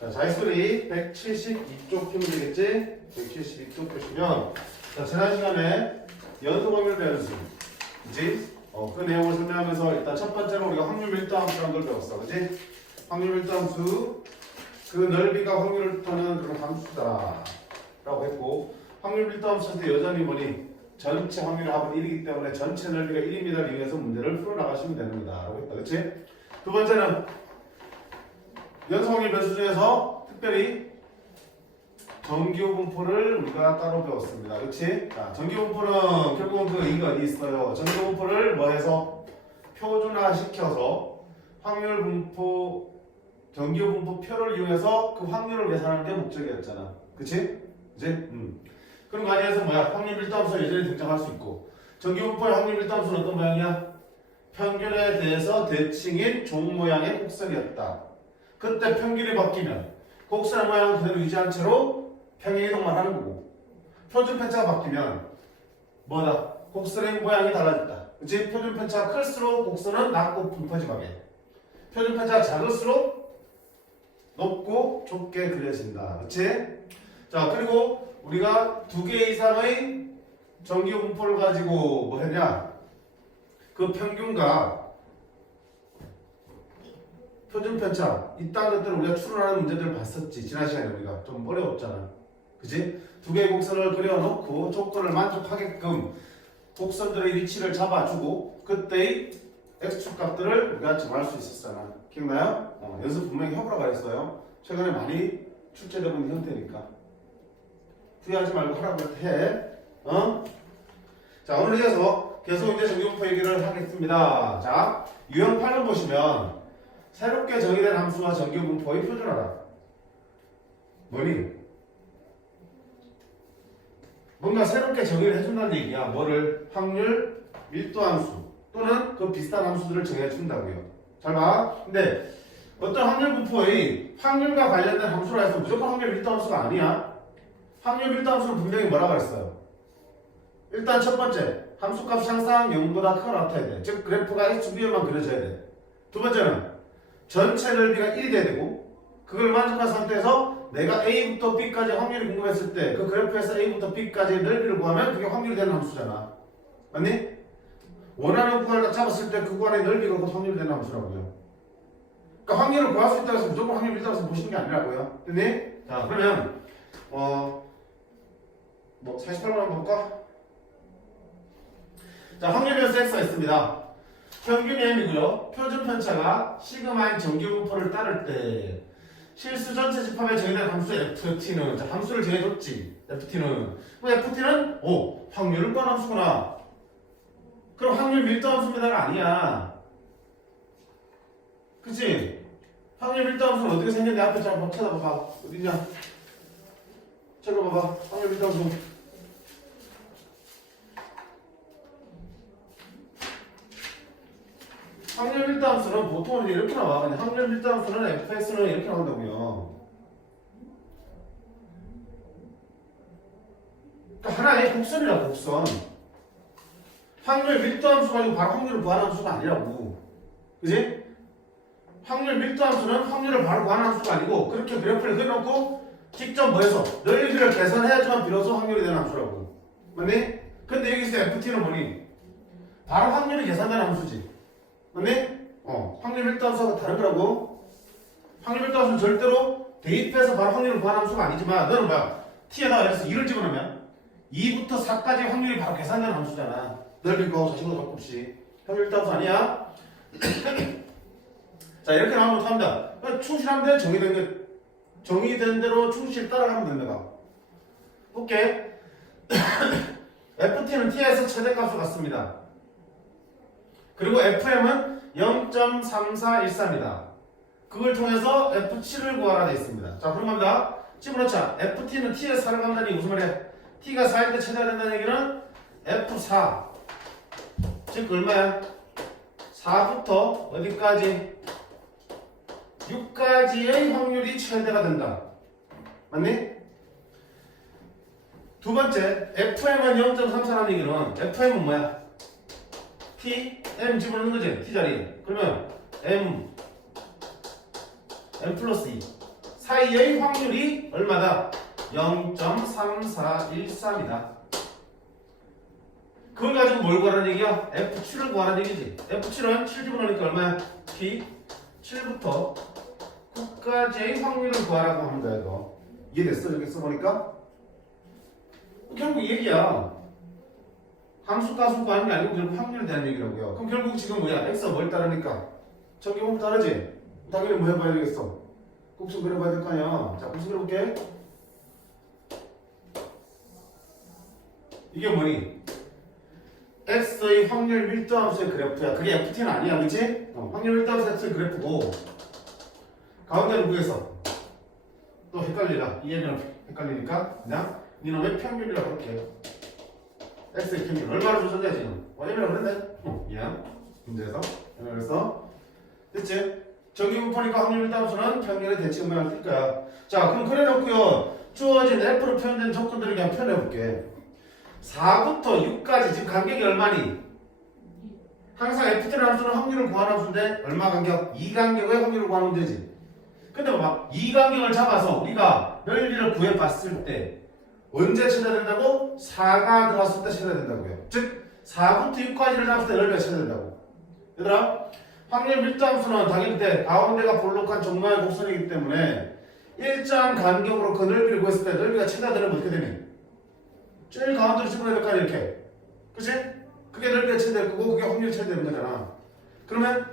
자, 자릿수리 172쪽 피면 되겠지? 172쪽 보시면 자, 지난 시간에 연속 확률 배수 그지? 그 내용을 설명하면서 일단 첫 번째로 우리가 확률 밀도함수라는 걸 배웠어. 그지? 확률 밀도함수 그 넓이가 확률을 터는 그런 함수다 라고 했고 확률 밀도함수한테 여전히 뭐니? 전체 확률의 합은 1이기 때문에 전체 넓이가 1입니다를 이용해서 문제를 풀어나가시면 됩니다 라고 했다. 그치? 두 번째는 연속 확률 배수 중에서 특별히 정기호 분포를 우리가 따로 배웠습니다. 그렇지? 자, 정기호 분포는 결국은 이거 어디 있어요? 정기호 분포를 뭐 해서 표준화 시켜서 확률 분포 정기호 분포 표를 이용해서 그 확률을 계산하는 게 목적이었잖아. 그렇지? 그치? 그런 거 아니어서 뭐야? 확률 밀도함수가 여전히 등장할 수 있고 정기호 분포의 확률 밀도함수는 어떤 모양이야? 평균에 대해서 대칭인 종 모양의 곡선이었다. 그때 평균이 바뀌면 곡선의 모양은 그대로 유지한 채로 평행이동만 하는 거고 표준 편차가 바뀌면 뭐다? 곡선의 모양이 달라졌다. 그치? 표준 편차가 클수록 곡선은 낮고 분포지방에 표준 편차가 작을수록 높고 좁게 그려진다. 그치? 자, 그리고 우리가 두 개 이상의 정기호 분포를 가지고 뭐 했냐? 그 평균과 표준 편차 이딴 것들을 우리가 추론하는 문제들을 봤었지. 지난 시간에 우리가 좀 어려웠잖아. 그지? 두 개의 곡선을 그려놓고 조건을 만족하게끔 곡선들의 위치를 잡아주고 그때의 x축 값들을 우리가 정할 수 있었잖아. 기억나요? 연습 분명히 해보라고 했어요. 최근에 많이 출제되고 있는 형태니까 후회하지 말고 하라고 해. 자, 오늘 이어서 계속 이제 정기분포 얘기를 하겠습니다. 자, 유형 8을 보시면 새롭게 정의된 함수와 정기분포의 표준화다. 뭐니? 뭔가 새롭게 정의를 해준다는 얘기야. 뭐를? 확률, 밀도 함수 또는 그 비슷한 함수들을 정해준다고요. 잘 봐. 근데 어떤 확률 분포의 확률과 관련된 함수라 해서 무조건 확률 밀도 함수가 아니야. 확률 밀도 함수는 분명히 뭐라고 했어요? 일단 첫 번째, 함수값이 항상 0보다 크거나 같아야 돼. 즉 그래프가 x축비율만 그려져야 돼. 두 번째는 전체 넓이가 1이 돼야 되고 그걸 만족한 상태에서 내가 A부터 B까지 확률이 궁금했을 때 그 그래프에서 A부터 B까지의 넓이를 구하면 그게 확률이 되는 함수잖아. 맞니? 원하는 구간을 딱 잡았을 때 그 구간의 넓이가 곧 확률이 되는 함수라고요. 그러니까 확률을 구할 수 있다고 해서 무조건 확률이 있다고 해서 보시는 게 아니라고요. 됐니? 자, 그러면 48번 한번 볼까? 자, 확률 변수 x가 있습니다. 평균이 m이고요. 표준 편차가 시그마인 정기호 분포를 따를 때 실수 전체 집합에 정의된 함수 ft는 자, 함수를 정해줬지. ft는 ft는 확률을 뻔한 함수구나. 그럼 확률 밀도 함수입니다가 아니야. 그치? 확률 밀도 함수는 어떻게 생겼냐? 앞에 좀 한번 찾아봐봐. 어디냐? 찾아봐봐. 확률 밀도 함수. 확률 밀도 함수는 보통은 이렇게 나와. 그냥 확률 밀도 함수는 fx는 이렇게 나온다고요. 그러니까 하나의 곡선이라 곡선. 확률 밀도 함수 가지고 바로 확률을 구하는 함수가 아니라고. 그지? 확률 밀도 함수는 확률을 바로 구하는 함수가 아니고 그렇게 그래프를 그려놓고 직접 뭐해서 넓이를 계산해야지만 비로소 확률이 되는 함수라고. 맞니? 근데 여기서 ft는 뭐니? 바로 확률이 계산되는 함수지. 맞니? 확률 밀도 함수가 다른 거라고. 확률 밀도 함수는 절대로 대입해서 바로 확률을 구하는 함수가 아니지만 너는 뭐야? t에다가 그래서 2를 집어넣으면 2부터 4까지 확률이 바로 계산되는 함수잖아. 넓이 구하고 자신과 관계없이. 확률 밀도 함수 아니야? 자, 이렇게 나오면 못합니다. 충실하면 돼. 정의된 대로 충실 따라가면 됩니다. 볼게. ft는 t에서 최대값으로 같습니다. 그리고 fm은 0.3414입니다. 그걸 통해서 f7을 구하라 되어 있습니다. 자, 그럼 갑니다. 집어넣자. ft는 t에서 4를 간다니 무슨 말이야? t가 4일 때 최대가 된다는 얘기는 f4 즉 얼마야? 4부터 어디까지? 6까지의 확률이 최대가 된다. 맞니? 두 번째, fm은 0.34라는 얘기는 fm은 뭐야? t, m 집어넣는 거지? t 자리에. 그러면 m 플러스 2 사이의 확률이 얼마다? 0.3413이다. 그걸 가지고 뭘 구하라는 얘기야? F7을 구하라는 얘기지. F7은 7 집어넣으니까 얼마야? P 7부터 9까지의 확률을 구하라고 하는 거야 이거. 이해됐어? 여기 써보니까? 결국 이 얘기야. 함수 가수 구하는 게 아니고 결국 확률에 대한 얘기라고요. 그럼 결국 지금 뭐야? X가 뭘 따르니까? 전기분 따르지? 당연히 뭐 해봐야 되겠어? 곱셈 그려봐야 될 거 아니야. 자, 곱셈 그려볼게. 이게 뭐니? X의 확률 밀도함수의 그래프야. 그게 FT는 아니야, 그치? 확률 밀도함수 X의 그래프고 가운데는 구해서 또 헷갈리라. 이해는 헷갈리니까 그냥 니놈의 평균이라고 할게. X의 평균 얼마나 조절돼 지금? M이라고 그랬네? 미안. 문제에서 그래서 됐지? 전기분포니까 확률 밀도함수는 평균의 대칭 모양을 뜰 거야. 자, 그럼 그래놓고요. 주어진 F로 표현된 조건들을 그냥 표현해볼게. 4부터 6까지 지금 간격이 얼마니? 항상 FT라는 함수는 확률을 구하는 함수인데 얼마 간격? 2간격의 확률을 구하면 되지. 근데 봐봐. 2간격을 잡아서 우리가 넓이를 구해봤을 때 언제 찾아야 된다고? 4가 들어왔을 때 찾아야 된다고요. 즉 4부터 6까지를 잡았을 때 넓이가 찾아야 된다고. 얘들아, 확률 밀도함수는 당연히 때 가운데가 볼록한 정말 곡선이기 때문에 일정 간격으로 그 넓이를 구했을 때 넓이가 최다되면 어떻게 되니? 제일 가운데로 집어넣어야 될거 아니야 이렇게. 그치? 그게 넓이가 최대될 거고 그게 확률이 최대되는 거잖아. 그러면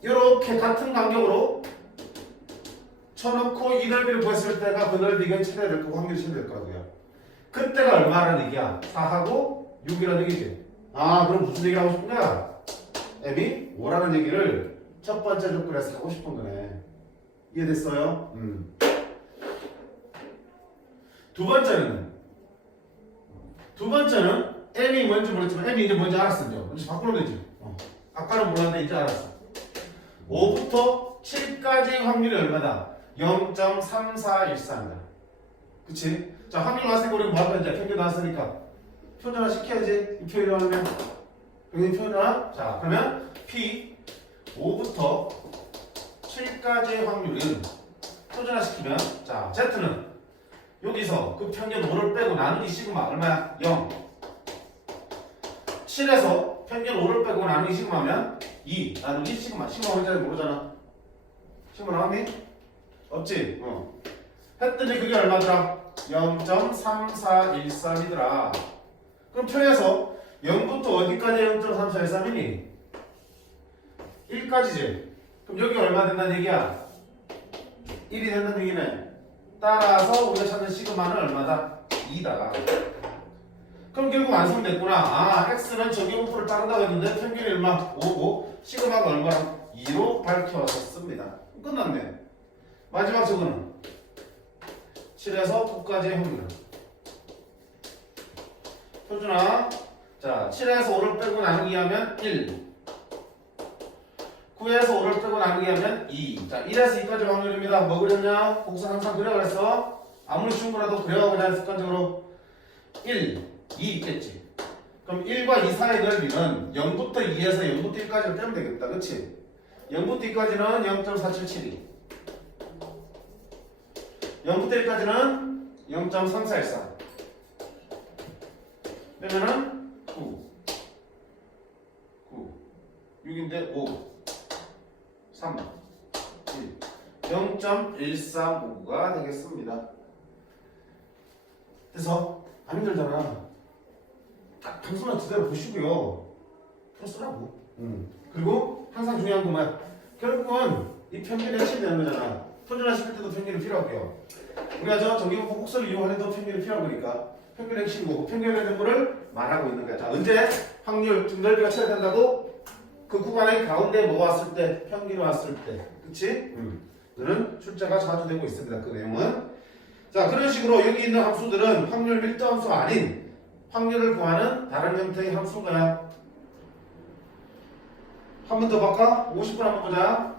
이렇게 같은 간격으로 쳐놓고 이 넓이를 구했을 때가 그 넓이가 최대될 거고 확률이 최대될 거고요. 그때가 얼마라는 얘기야? 4하고 6이라는 얘기지. 아, 그럼 무슨 얘기 하고 싶은 거야? M이 5라는 얘기를 첫 번째 조건에서 하고 싶은 거네. 이해됐어요? 두 번째는 M이 뭔지 모르겠지만 M이 이제 뭔지 알았어. 이제 바꾸면 되지. 아까는 몰랐는데 이제 알았어. 5부터 7까지의 확률이 얼마다? 0.3413이다. 그치? 자, 확률 나왔으니까 우리 뭐 할 거야? 이제 평균 나왔으니까 표준화 시켜야지. 이 표현을 하면 평균 표현화. 자, 그러면 P 5부터 7까지의 확률은 표준화 시키면 자, Z는 여기서 그 평균 5를 빼고 나누기 시그마 얼마야? 0. 7에서 평균 5를 빼고 나누기 시그마면 2 나누기 시그마. 시그마 혼자 모르잖아. 시그마 나왔니? 없지? 했더니 그게 얼마더라? 0.3413이더라. 그럼 표에서 0부터 어디까지 0.3413이니? 1까지지? 그럼 여기 얼마 된다는 얘기야? 1이 된다는 얘기네. 따라서 우리가 찾는 시그마는 얼마다? 2다. 그럼 결국 완성됐구나. 아, x는 적용부를 따른다고 했는데 평균이 얼마? 5고 시그마가 얼마랑? 2로 밝혀졌습니다. 끝났네. 마지막 저거는 7에서 9까지의 확률. 표준화. 자, 7에서 5를 빼고 나누기 하면 1. 9에서 5를 빼고 나누기 하면 2. 자, 1에서 2까지 확률입니다. 뭐 그렸냐? 곡선 항상 그려 그랬어. 아무리 쉬운 거라도 그려 그냥 습관적으로 1, 2 있겠지. 그럼 1과 2 사이의 넓이는 0부터 2에서 0부터 1까지를 빼면 되겠다. 그치? 0부터 2까지는 0.477이. 0부터 1까지는 0.3414. 빼면은 9. 6인데 5. 3, 1, 0.135가 되겠습니다. 그래서 안 힘들잖아. 딱 단순한 주제를 보시고요. 풀어쓰라고. 그리고 항상 중요한 건 뭐야? 결국은 이 평균이 핵심이 되는 거잖아. 표준화 시킬 때도 평균이 필요하고요. 우리가 저 전기분포 곡선을 이용하는데도 평균이 필요한 거니까 평균의 핵심이고 평균에 대한 거를 말하고 있는 거야. 자, 언제 확률 넓이가 채워된다고? 그 구간의 가운데 뭐 왔을 때? 평균이 왔을 때. 그치? 그는 출제가 자주 되고 있습니다. 그 내용은. 자, 그런 식으로 여기 있는 함수들은 확률 밀도 함수가 아닌 확률을 구하는 다른 형태의 함수인 거야. 한 번 더 볼까? 50분 한번 보자.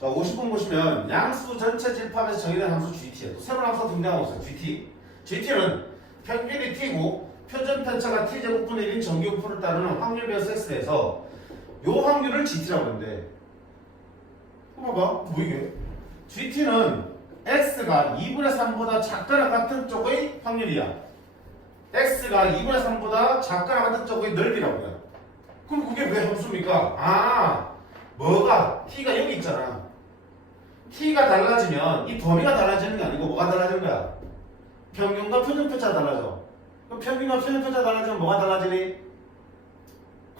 자, 50번 보시면 양수 전체 집합에서 정의된 함수 GT에 또 새로운 함수가 등장하고 있어요. GT는 평균이 T고 표준 편차가 T제곱분의 1인 정규분포를 따르는 확률 배수 X에서 요 확률을 GT라고 하는데 봐봐 뭐 이게 GT는 X가 2분의 3보다 작거나 같은 쪽의 확률이야. X가 2분의 3보다 작거나 같은 쪽의 넓이라고요. 그럼 그게 왜 함수입니까? 아 뭐가 T가 여기 있잖아. T가 달라지면 이 범위가 달라지는 게 아니고 뭐가 달라지는 거야? 평균과 표준편차가 달라져. 그럼 평균과 표준편차가 달라지면 뭐가 달라지니?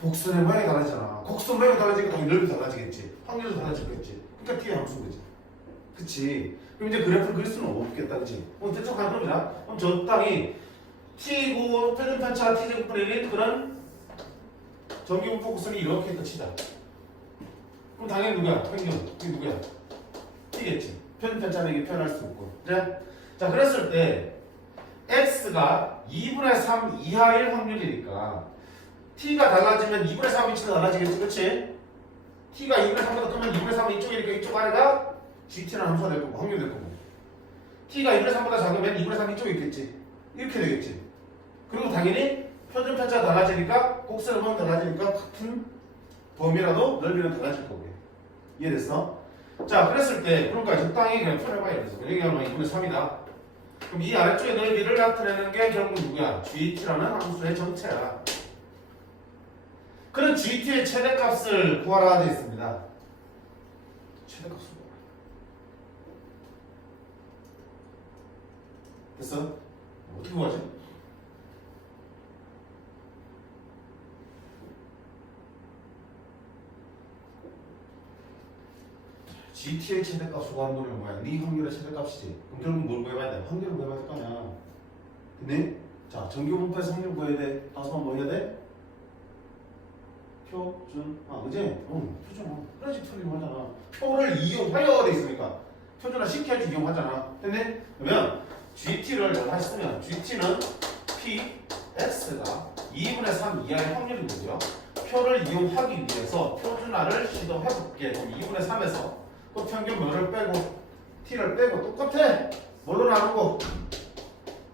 곡선의 모양이 달라지잖아. 곡선 모양이 달라지니까 당연히 넓이 달라지겠지. 확률도 달라지겠지. 그러니까 T의 함수인 거지. 그치? 그럼 이제 그래프를 그릴 수는 없겠다. 그치? 대충 가는 겁니다. 그럼 저 땅이 T고 표준편차가 T제곱분의 1인 그런 정규분포 곡선이 이렇게 끝이다. 그럼 당연히 누구야? 평균. 이게 누구야? T겠지. 표준편차는 이게 표현할 수 없고. 그래? 자, 그랬을 때 X가 2분의 3 이하일 확률이니까 T가 달라지면 2분의 3 위치가 달라지겠지. 그치? T가 2분의 3보다 크면 2분의 3은 이쪽이니까 이쪽 아래가 GT라는 함수가 될 거고 확률이 될 거고 T가 2분의 3보다 작으면 2분의 3 이쪽에 있겠지. 이렇게 되겠지. 그리고 당연히 표준편차가 달라지니까 곡선의 모양 달라지니까 같은 범위라도 넓이는 달라질 거고요. 이해됐어? 자, 그랬을 때 그러니까 적당히 그냥 표현해봐야 돼서 여기 하면 2분의 3이다. 그럼 이 아래쪽의 넓이를 나타내는 게 결국 누구야? GT라는 함수의 정체야. 그런 GT의 최대값을 구하라 되어 있습니다. 최대값을 구하라. 됐어? 어떻게 구하지? GT의 최대값을 구하는 거는 뭐야? 네 확률의 최대값이지. 그럼 결국 뭘 구해봐야 돼? 확률을 구해봐야 될 거 아니야. 근데 자, 정규분포에서 확률 구해야 돼. 다섯 번 뭐 해야 돼? 표준. 그지? 표준. 그래야지 표준하잖아. 표를 이용하여 돼 있으니까. 표준화 시켜야지 이용하잖아. 됐네? 그러면 GT를 다시 쓰면 GT는 PX가 2분의 3 이하의 확률인 거고요. 표를 이용하기 위해서 표준화를 시도해볼게. 그럼 2분의 3에서 또 평균 뭐를 빼고 T를 빼고 똑같아. 뭘로 나누고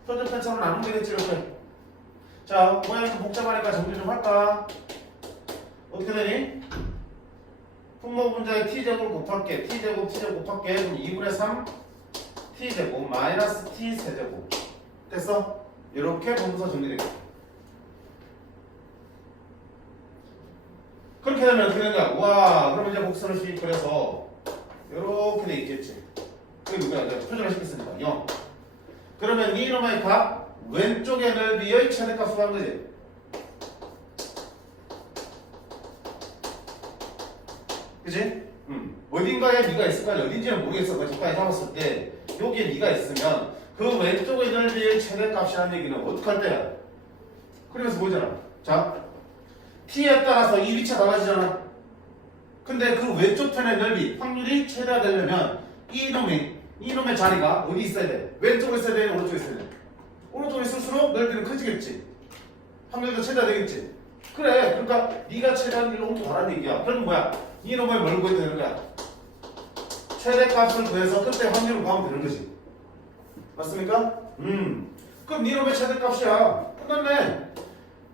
표준편차로 나누면 되겠지. 이렇게. 자, 모양이 좀 복잡하니까 정리 좀 할까? 어떻게 되니? 분모 분자의 T제곱 곱할게. T제곱 곱할게. 그럼 2분의 3 T제곱 마이너스 T 세제곱. 됐어? 이렇게 분모서 정리되겠다. 그렇게 되면 어떻게 되는 거야? 와, 그럼 이제 곡선을 수입을 해서 이렇게 돼 있겠지. 그게 누구야? 이제 표준화 시켰으니까 0. 그러면 이놈의 값 왼쪽의 넓이의 최대값으로 한 거지. 그치? 어딘가에 네가 있을 거 아니야. 어딘지는 모르겠어. 저까지 잡았을 때 여기에 네가 있으면 그 왼쪽의 넓이의 최대값이라는 얘기는 어떻게 할 때야? 그러면서 보이잖아. 자, T에 따라서 이 위치가 달라지잖아. 근데 그 왼쪽 편의 넓이, 확률이 최대화되려면 이놈의 자리가 어디 있어야 돼? 왼쪽에 있어야 돼? 오른쪽에 있어야 돼? 오른쪽에 있을수록 넓이는 커지겠지. 확률도 최대화되겠지. 그래, 그러니까 네가 최대한 길로 옮겨가라는 얘기야. 그럼 뭐야? 이놈을 뭘 구해야 되는 거야? 최대값을 구해서 그때 확률을 구하면 되는 거지. 맞습니까? 그럼 이놈의 최대값이야. 끝났네.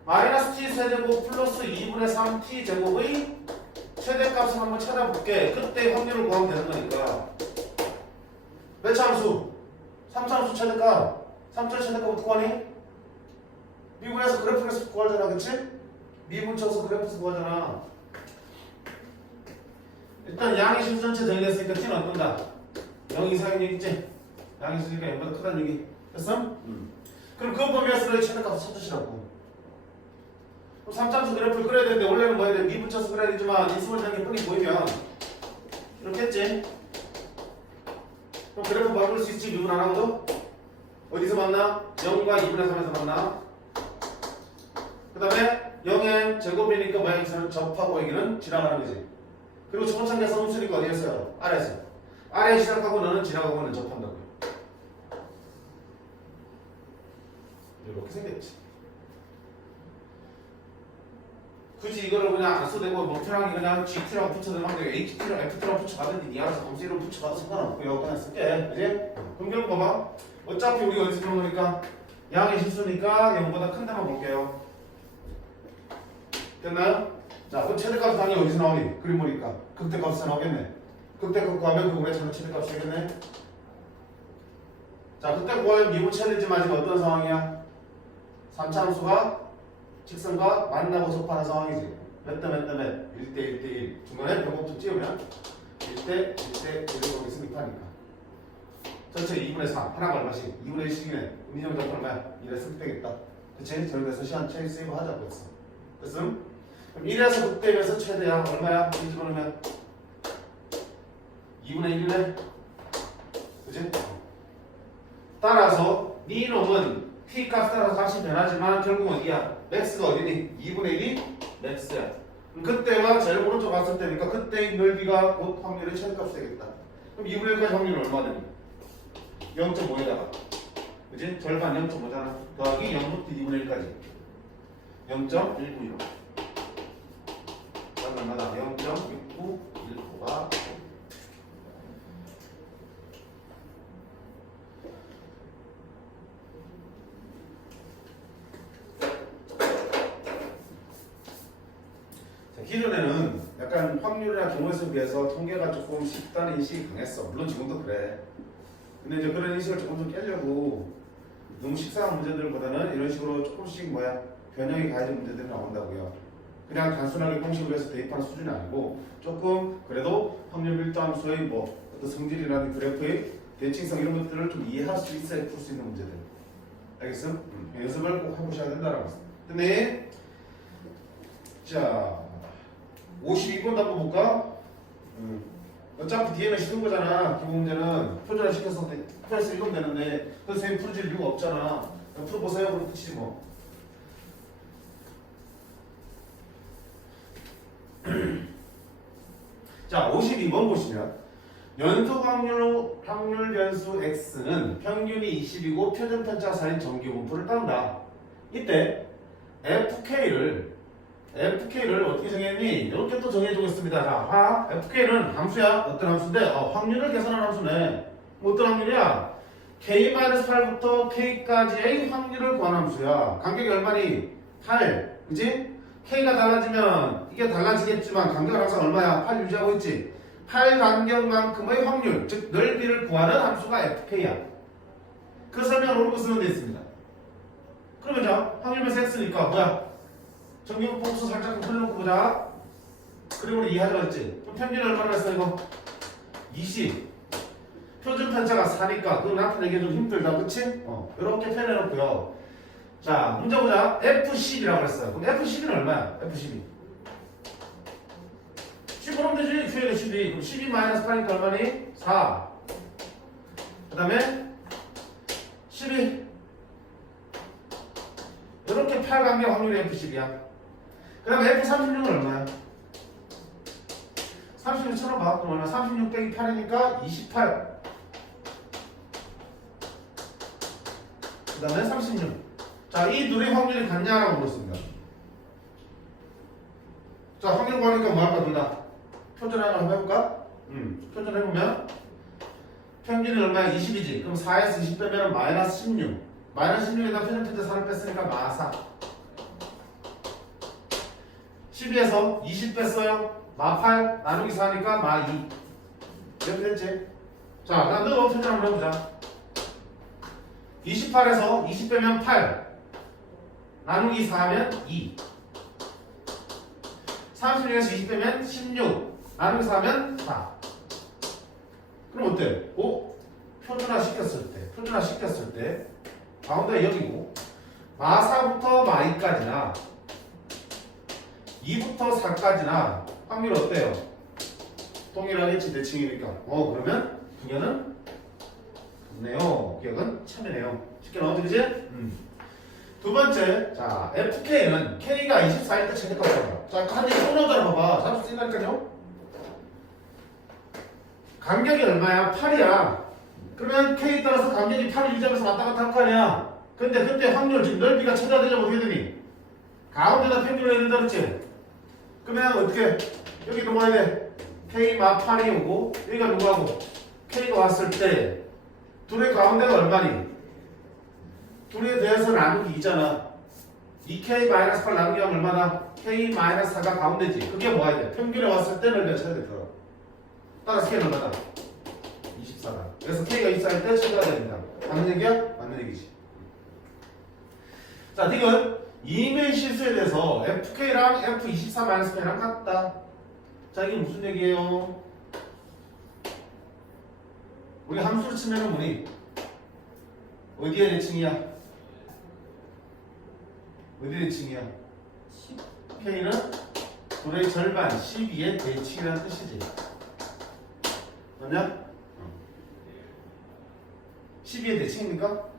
마이너스 t 세제곱 플러스 2분의 3 t 제곱의 최대값을 한번 찾아볼게. 그때 확률을 구하면 되는 거니까. 몇 차함수? 3차함수 최대값. 3차 최대값 어떻게 구하니? 미분해서 그래프에서 구하잖아. 그치? 미분 쳐서 그래프에서 구하잖아. 일단 양의 실수 전체 정리됐으니까 t는 어떤다? 0 이상인 얘기지? 양의 실수가 0보다 크다는 얘기. 됐어? 그럼 그 범위에서 너의 최대값을 찾으시라고. 3차함수 그래프를 그려야 되는데 원래는 뭐 해야 돼? 미분 쳐서 그려야 되지만 인수분 단계 뻔히 보이면 이렇게 했지? 그럼 그래프 바꿀 수 있지? 미분 안 하고도? 어디서 만나? 0과 2분의 3에서 만나. 그 다음에 0의 제곱이니까 모양이처럼 접하고 여기는 지나가는 거지. 그리고 첫 번째 단계에서 음수니까 어디였어요? 아래에서. 아래에 시작하고 너는 지나가고 너는 접한다고요. 이렇게 생겼지. 굳이 이거를 그냥 안 써도 되고 뭐 편하게 그냥 GT라고 붙여도 되고 HT랑 FT라고 붙여가든지 니 알아서 검수 이름 붙여가도 상관없고요. 그냥 쓸게. 그지? 그럼 결국 봐봐. 어차피 우리 어디서 보는 거니까 양의 실수니까 0보다 큰 데만 볼게요. 됐나요? 자, 그럼 최대값 당연히 어디서 나오니? 그림 보니까 극대값에서 나오겠네. 극대값 구하면 그 우리가 찾는 최대값이 되겠네. 자, 극대 구하면 미분 최대지만 지금 어떤 상황이야? 3차 함수가 직선과 만나고 접하는 상황이지. 몇 대 몇 대 몇? 1대 1대 1. 중간에 병법좀 띄우면 1대 1대 1을 거기 승립하니까. 전체 2분의 3. 하나가 얼마씩? 2분의 1씩이네. 인정 적분 얼마야? 1에 승립되겠다. 그치? 저희가 시간 최대 세이브 하자고 했어. 됐음? 그럼 1에서 극대면서 최대야. 얼마야? 이 집어넣으면 2분의 1이네. 그치? 따라서 네 놈은 t 값 따라서 값이 변하지만 결국 어디야? max가 어디니? 2분의 1이 max야. 그때와 제일 오른쪽 갔을 때니까 그때의 넓이가 곧 확률의 최대값이 되겠다. 그럼 2분의 1까지 확률은 얼마 되니? 0.5에다가 그치? 절반 0.5잖아. 더하기 0부터 2분의 1까지 0.196. 그럼 얼마다? 0.691호가 기존에는 약간 확률이나 경우에서 비해서 통계가 조금 쉽다는 인식이 강했어. 물론 지금도 그래. 근데 이제 그런 인식을 조금 좀 깨려고 너무 식상한 문제들보다는 이런 식으로 조금씩 변형이 가해진 문제들이 나온다고요. 그냥 단순하게 공식으로 해서 대입하는 수준이 아니고 조금 그래도 확률 밀도함수의 어떤 성질이라든지 그래프의 대칭성 이런 것들을 좀 이해할 수 있어야 풀 수 있는 문제들. 알겠어? 연습을 꼭 해보셔야 된다라고 했어. 근데 자 52번도 한번 볼까? 어차피 뒤에는 쉬운 거잖아. 기본 문제는 표준화 시켜서 읽으면 되는데 선생님 풀어줄 이유가 없잖아. 풀어보세요. 그럼 끝이지 뭐. 자 52번 보시면 연속 확률 변수 x는 평균이 20이고 표준 편차 4인 정규 분포를 딴다. 이때 fk를 어떻게 정했니? 이렇게 또 정해주겠습니다. 자, fk는 함수야. 어떤 함수인데? 확률을 계산하는 함수네. 어떤 확률이야? k-8부터 k까지의 확률을 구하는 함수야. 간격이 얼마니? 8. 그지? k가 달라지면 이게 달라지겠지만 간격은 항상 얼마야? 8 유지하고 있지? 8 간격만큼의 확률, 즉 넓이를 구하는 함수가 fk야. 그 설명을 오른거 쓰면 돼 있습니다. 그러면 자, 확률면서 x니까 뭐야? 정규분 복수 살짝 좀 흘려놓고 보자. 그리고 우리 이해하자 그랬지? 그럼 평균이 얼마나 했어 이거? 20. 표준 편차가 4니까 그건 나타내기 좀 힘들다 그치? 이렇게 표현해놓고요. 자 문제 보자. F10이라고 그랬어요. 그럼 F12는 얼마야? F12 10 보면 되지. Q에게 12. 그럼 12 마이너스 8이니까 얼마니? 4. 그 다음에 12 이렇게 8 간격 확률이 F10이야. 그 다음에 F36은 얼마야? 36 쳐놔봐. 그럼 얼마? 36 빼기 8이니까 28. 그 다음에 36. 자, 이 둘의 확률이 같냐라고 물었습니다. 자, 확률 구하니까 뭐 할까, 둘 다? 표준화를 한번 해볼까? 표준해보면 평균이 얼마야? 20이지. 그럼 4에서 20 빼면 마이너스 16. 마이너스 16에다 표준 편차 4를 뺐으니까 마사. 12에서 20 뺐어요. 마8 나누기 4니까 마2. 이렇게 됐지? 자, 그다음 너 표준 한번 해보자. 28에서 20 빼면 8 나누기 4하면 2. 36에서 20 빼면 16 나누기 4하면 4. 그럼 어때? 표준화 시켰을 때 가운데 여기고 마4부터 마2까지나 2부터 4까지나 확률 어때요? 동일하겠지 대칭이니까. 그러면 기억은 좋네요. 기억은 참이네요. 쉽게 나오지 그지? 두 번째, 자 FK는 K가 24일 때 최대값이라고. 자, 한 개 또 나오잖아. 봐봐. 잡을 수 있다니까요. 간격이 얼마야? 8이야. 그러면 K 따라서 간격이 8을 유지하면서 왔다 갔다 할 거 아니야. 근데 그때 확률, 즉 넓이가 최대화되려면 어떻게 되니? 가운데다 평균을 해야 된다 그랬지? 그러면 어떻게 여기 누가 와야 돼? K 막 8이 오고 여기가 누구하고 K가 왔을 때 둘의 가운데가 얼마니? 둘에 대해서 나누기 2잖아. 2K-8 나누기 하면 얼마나? K-4가 가운데지. 그게 뭐야 돼? 평균에 왔을 때 넓이가 쳐야 돼. 따라서 K는 얼마다? 24다. 그래서 K가 24일 때 쳐야 됩니다. 맞는 얘기야? 맞는 얘기지. 자, 지금 이면 실수에 대해서 FK랑 F24-K랑 같다. 자, 이게 무슨 얘기예요? 우리 함수를 치면은 뭐니? 어디에 대칭이야? 어디 대칭이야? K는 둘의 절반 12의 대칭이라는 뜻이지. 맞냐? 12의 대칭입니까?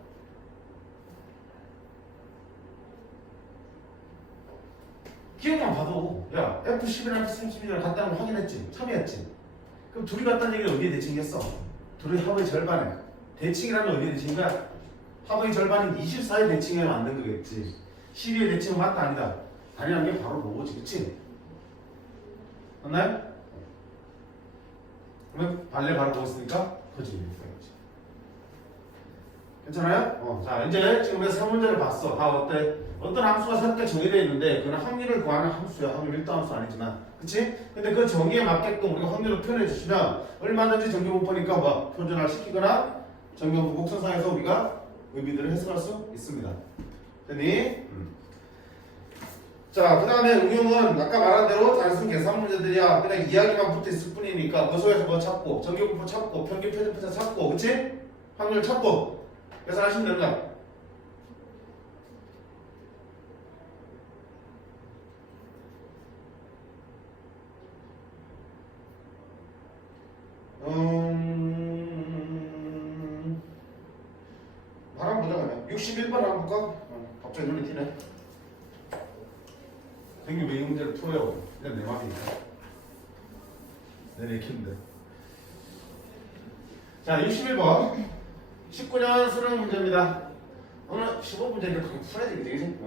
기억만 봐도 야 F10이랑 F30이랑 같다는 걸 확인했지. 참여했지. 그럼 둘이 같다는 얘기는 어디에 대칭이겠어? 둘의 합의 절반에 대칭이라면 어디에 대칭인가? 합의 절반인 24의 대칭에 만든 거겠지. 12의 대칭은 맞다 아니다. 아니라는 게 바로 뭐지, 그치? 맞나요? 그러면 발레 바로 보았으니까 거짓입니다. 괜찮아요? 자 이제 지금 우리가 세 문제를 봤어. 다 어때? 어떤 함수가 새롭게 정의되어 있는데 그건 확률을 구하는 함수야. 확률 1도 함수 아니지만, 그치? 근데 그 정의에 맞게끔 우리가 확률을 표현해 주시면 얼마든지 정규분포니까 뭐 표준화 시키거나 정규분포 곡선상에서 우리가 의미들을 해석할 수 있습니다. 됐니? 자, 그 다음에 응용은 아까 말한 대로 단순 계산 문제들이야. 그냥 이야기만 붙어 있을 뿐이니까 그 속에서 뭐 찾고 정규분포 찾고 평균 표준편차 찾고, 그치? 확률 찾고 계산하시면 되는 거야. 바람 보자 그러면 61번 한번 볼까? 갑자기 눈이 튀네. 생규 메인 문제를 풀어요. 그냥 내 맘이니까. 내 내키인데. 자, 61번 19년 수능 문제입니다. 오늘 15문제니까 그렇게 풀어야 되겠지?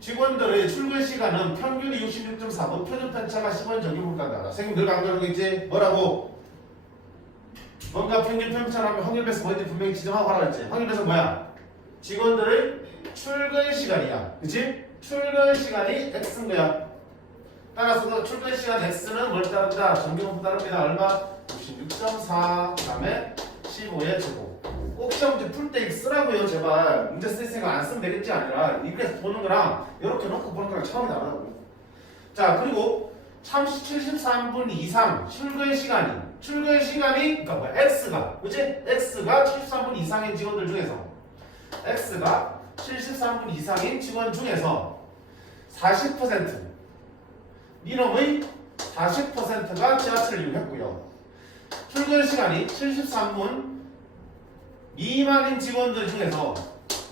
직원들의 출근 시간은 평균이 66.4분, 표준 편차가 10원 정규분 간다. 선생님 늘 강조하는 게 있지? 뭐라고? 뭔가 평균 편차라면 확률 배수 뭔지 분명히 지정하고 하라 했지? 확률 배수 뭐야? 직원들의 출근 시간이야. 그치? 출근 시간이 X인 거야. 따라서 그 출근 시간 X는 뭘 따른다? 정규분포 따릅니다. 얼마? 66.4 그 다음에 15의 제곱. 꼭 시험 문제 풀 때 쓰라고요. 제발. 문제 쓸 생각 안 쓰면 되겠지 아니라 이렇게 보는 거랑 이렇게 놓고 보는 거랑 차원이 다르다고. 자, 그리고 73분 이상 출근 시간이 그러니까 뭐야? X가, 그치? X가 73분 이상인 직원들 중에서 X가 73분 이상인 직원 중에서 40% 민원의 40%가 지하철을 이용했고요. 출근 시간이 73분 미만인 직원들 중에서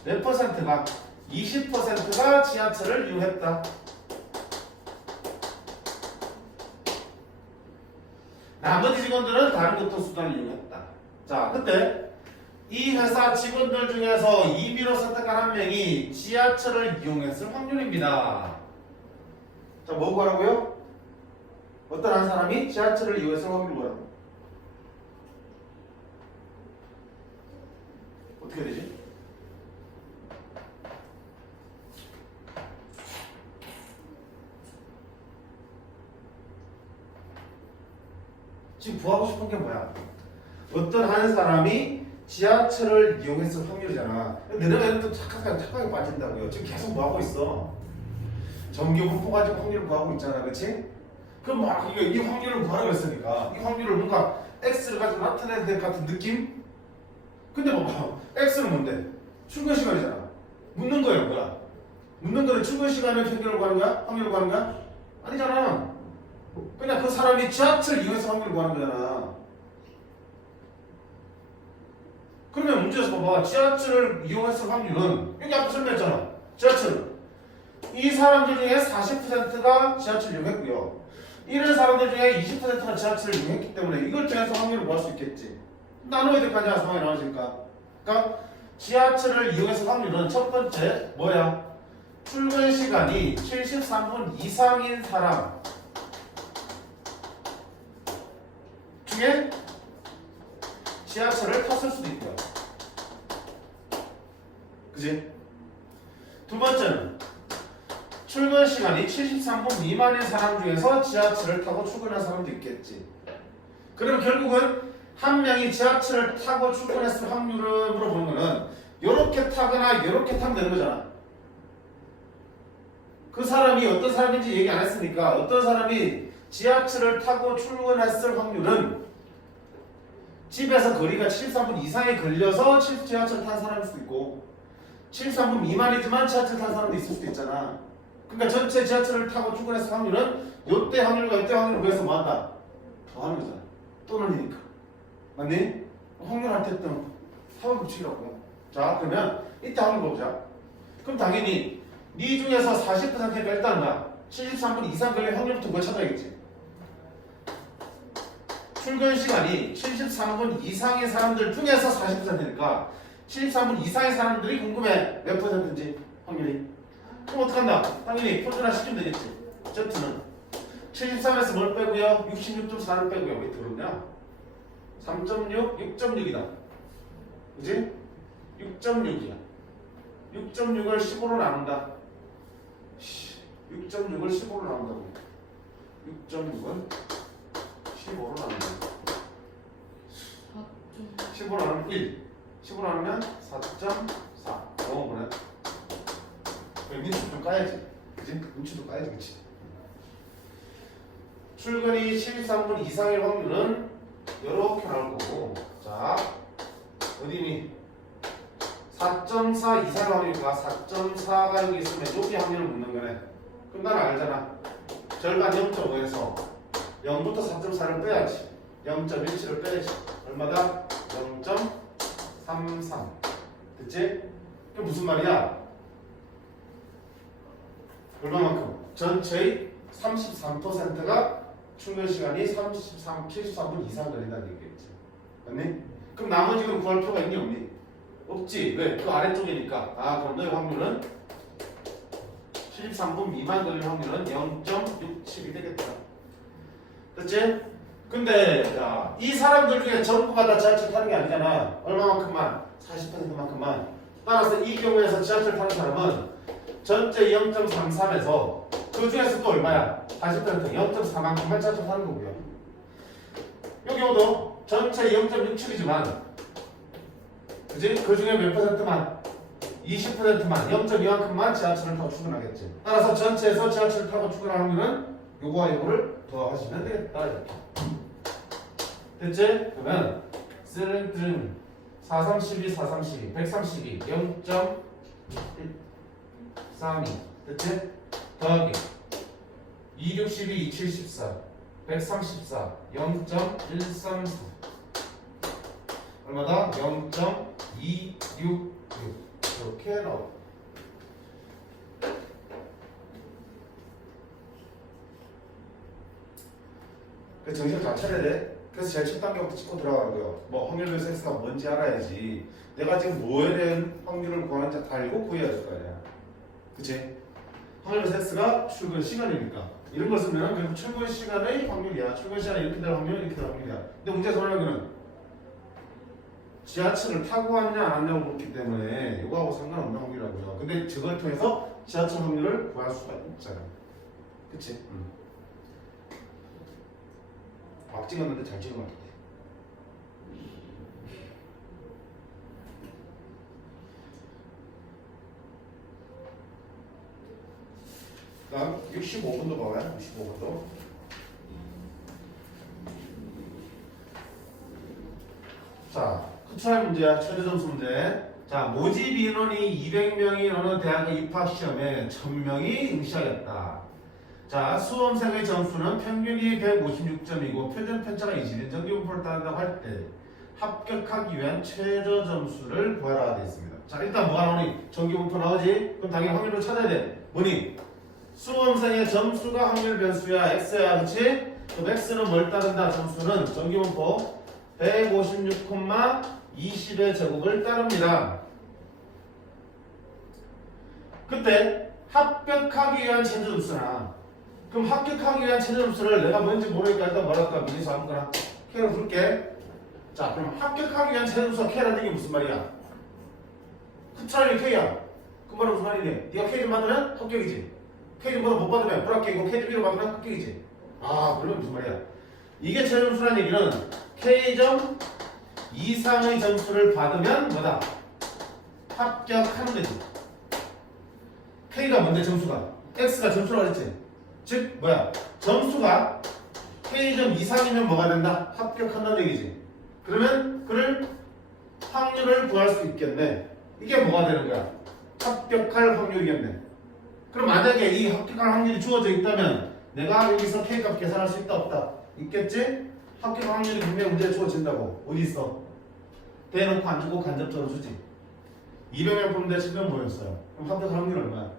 몇 퍼센트가 20%가 지하철을 이용했다. 나머지 직원들은 다른 교통수단을 이용했다. 자, 그때 이 회사 직원들 중에서 임의로 선택한 한 명이 지하철을 이용했을 확률입니다. 자, 뭐 구하라고요? 어떤 한 사람이 지하철을 이용했을 확률을 구하라고. 어떻게 되지? 지금 구하고 싶은 게 뭐야? 어떤 한 사람이 지하철을 이용했을 확률이잖아. 내가 이런 또 착각에 빠진다고요. 지금 계속 구하고 있어. 정규분포 가지고 확률을 구하고 있잖아, 그렇지? 그럼 막 이 확률을 구하라고 했으니까 이 확률을 뭔가 X를 가지고 나타내야 될 같은 느낌? 근데 뭐 X는 뭔데? 출근 시간이잖아. 묻는 거예요, 뭐야? 묻는 거는 출근 시간에 평균을 구하는 거야? 확률을 구하는 거야? 아니잖아. 그냥 그 사람이 지하철 이용해서 확률을 구하는 거잖아. 그러면 문제에서 봐봐. 지하철을 이용했을 확률은 여기 앞에 설명했잖아. 지하철. 이 사람들 중에 40%가 지하철을 이용했고요. 이런 사람들 중에 20%가 지하철을 이용했기 때문에 이걸 통해서 확률을 구할 수 있겠지. 나눠야 될 거 아니야, 상황이 나눠지니까. 그러니까 지하철을 이용해서 확률은 첫 번째 뭐야? 출근 시간이 73분 이상인 사람 중에 지하철을 탔을 수도 있고요. 그지? 두 번째는 출근 시간이 73분 미만인 사람 중에서 지하철을 타고 출근한 사람도 있겠지. 그럼 결국은 한 명이 지하철을 타고 출근했을 확률을 물어보는 거는 요렇게 타거나 요렇게 타면 되는 거잖아. 그 사람이 어떤 사람인지 얘기 안 했으니까 어떤 사람이 지하철을 타고 출근했을 확률은 집에서 거리가 73분 이상에 걸려서 지하철 탄 사람일 수도 있고 73분 미만이지만 지하철 탄 사람도 있을 수도 있잖아. 그러니까 전체 지하철을 타고 출근했을 확률은 요때 확률과 요때 확률을 구해서 뭐한다? 더하는 거잖아. 또 늘리니까. 맞니? 확률 할 때 또 합을 붙이라고. 자, 그러면 이때 확률 보자. 그럼 당연히 네 중에서 40%가 일단 뭐야? 73분 이상 걸릴 확률부터 뭐 찾아야겠지? 출근 시간이 73분 이상의 사람들 중에서 40%니까 73분 이상의 사람들이 궁금해. 몇 %인지 확률이. 그럼 어떡한다? 당연히 표준화 시키면 되겠지. Z는 73에서 뭘 빼고요? 66.4를 빼고요. 밑에 그러냐? 3.6, 6.6이다. 그지? 6.6이야. 6.6을 15로 나눈다. 6.6을 15로 나눈다고. 6.6을 15로 나눈다. 15로 나누면 1. 15로 나누면 4.4. 영어 보네. 민추 좀 까야지. 그지? 민추도 까야지. 그치? 출근이 13분 이상일 확률은 이렇게 나올 거고. 자, 어디니? 4.4 이상의 확률이니까 4.4가 여기 있으면 여기 확률을 묻는 거네. 그럼 나는 알잖아. 절반 0.5에서 0부터 4.4를 빼야지. 0.17을 빼야지. 얼마다? 0.33. 됐지? 이게 무슨 말이야? 얼마만큼? 전체의 33%가 출근 시간이 73분 이상 걸린다는 얘기겠지. 맞니? 그럼 나머지는 구할 필요가 있니 없니? 없지. 왜? 그 아래쪽이니까. 아, 그럼 너의 확률은 73분 미만 걸릴 확률은 0.67이 되겠다. 됐지? 근데 자, 이 사람들 중에 전부가 다 지하철 타는 게 아니잖아. 얼마만큼만? 40%만큼만. 따라서 이 경우에서 지하철 타는 사람은 전체 0.33에서 그 중에서 또 얼마야? 40% 0.4만큼만 지하철 타는 거고요. 이 경우도 전체 0.67이지만 그지? 그 중에 몇 %만? 20%만 0.2만큼만 지하철을 타고 출근하겠지. 따라서 전체에서 지하철을 타고 출근하는 확률은 요거와 요거를 더하시면 되겠다. 이렇게. 됐지? 그러면 432, 432, 132, 0.32 됐지? 더하기 262, 274, 134, 0.134 얼마다? 0.266 이렇게 나옵니다. 그래서 정신을 잘 차려야 돼. 그래서 제일 첫 단계부터 짚고 들어가는 거예요. 뭐 확률별수 X가 뭔지 알아야지. 내가 지금 뭐에 대한 확률을 구하는지 다 알고 구해야 될 거 아니야. 그치? 확률별수 X가 출근 시간이니까 이런 걸 쓰면 결국 출근 시간의 확률이야. 출근 시간에 이렇게 될 확률, 이렇게 될 확률이야. 근데 문제에서 말하는 거는 지하철을 타고 왔냐 안 왔냐고 그렇기 때문에 이거하고 상관없는 확률이라고요. 근데 저걸 통해서 지하철 확률을 구할 수가 있잖아. 그치? 막 찍었는데 잘 찍은 것 같아. 다음 65분도 봐봐요. 65분도. 자, 추천할 문제야. 최저 점수 문제. 자, 모집 인원이 200명이 어느 대학의 입학 시험에 1000명이 응시하였다. 자, 수험생의 점수는 평균이 156점이고 표준 편차가 20인 정기분포를 따른다고 할 때 합격하기 위한 최저 점수를 구하라 되어 있습니다. 자, 일단 뭐가 나오니? 정기분포 나오지? 그럼 당연히 확률을 찾아야 돼. 뭐니? 수험생의 점수가 확률 변수야. X야. 그치? 그럼 X는 뭘 따른다? 점수는 정기분포 156,20의 제곱을 따릅니다. 그때 합격하기 위한 최저 점수나 그럼 합격하기 위한 최저 점수를 내가 뭔지 모르니까 일단 뭐랄까 미리서 아무거나 K로 부를게. 자 그럼 합격하기 위한 최저 점수가 K라는 게 무슨 말이야? 차라리 K야. 그 말은 무슨 말이니? 네가 K 좀 받으면 합격이지. K 좀보다 못 받으면 불합격이고 K 좀 B로 받으면 합격이지. 아 그러면 무슨 말이야? 이게 최저 점수라는 얘기는 K점 이상의 점수를 받으면 뭐다? 합격하는 거지. K가 뭔데 점수가? X가 점수라고 그랬지? 즉 뭐야? 점수가 K점 이상이면 뭐가 된다? 합격한다는 얘기지. 그러면 그를 확률을 구할 수 있겠네. 이게 뭐가 되는 거야? 합격할 확률이겠네. 그럼 만약에 이 합격할 확률이 주어져 있다면 내가 여기서 K값 계산할 수 있다 없다? 있겠지? 합격 확률이 분명히 문제에 주어진다고. 어디 있어? 대놓고 안 주고 간접적으로 주지. 200명 푸는데 10명 모였어요. 그럼 합격할 확률 얼마야?